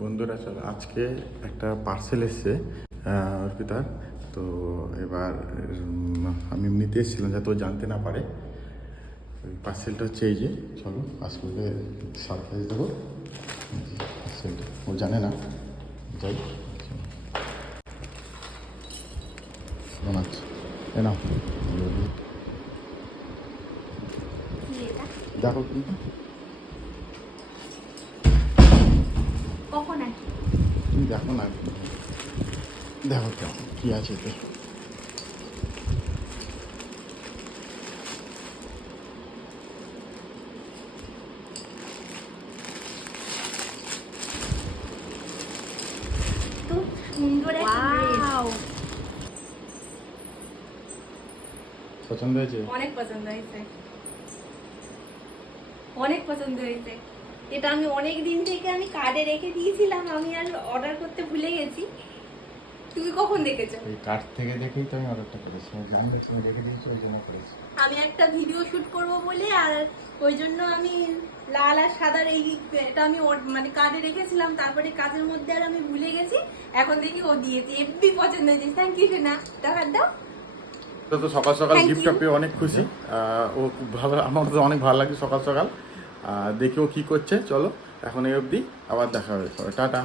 বন্ধুরা চলো আজকে একটা পার্সেল এসছে অর্পিতার। তো এবার আমি এমনিতে এসেছিলাম যাতে ও জানতে না পারে। ওই পার্সেলটা হচ্ছে এই যে চলো আজকে সারপ্রাইজ দেবো। পার্সেলটা ও জানে না। যাই এ নাও। দেখো কিন্তু তুমি দেখো না। দেখো কেমন কি আছে তো পছন্দ হয়েছে? অনেক পছন্দ হয়েছে। অনেক পছন্দ হয়েছে। এটা আমি অনেক দিন থেকে আমি কার্ডে রেখে দিয়েছিলাম আমি আর অর্ডার করতে ভুলে গেছি। তুমি কখন দেখেছ? এই কার্ড থেকে দেখেই তো আমি অর্ডারটা করেছি আমি জানলে তুমি রেখে দিয়েছ ওই জন্য করেছি। আমি একটা ভিডিও শুট করব বলে আর ওই জন্য আমি লাল আর সাদার এই এটা আমি ওর- মানে কার্ডে রেখেছিলাম তারপরে কাজের মধ্যে আর আমি ভুলে গেছি। এখন দেখি ও দিয়েছে এমনি পছন্দ হয়েছে। থ্যাংক ইউ না টাকা দাও। তো তো সকাল সকাল গিফটটা পেয়ে অনেক খুশি। ও খুব ভালো আমার তো অনেক ভালো লাগে সকাল সকাল। আহ, কি ও কী করছে? চলো এখন এই অবধি আবার দেখা হবে। টাটা।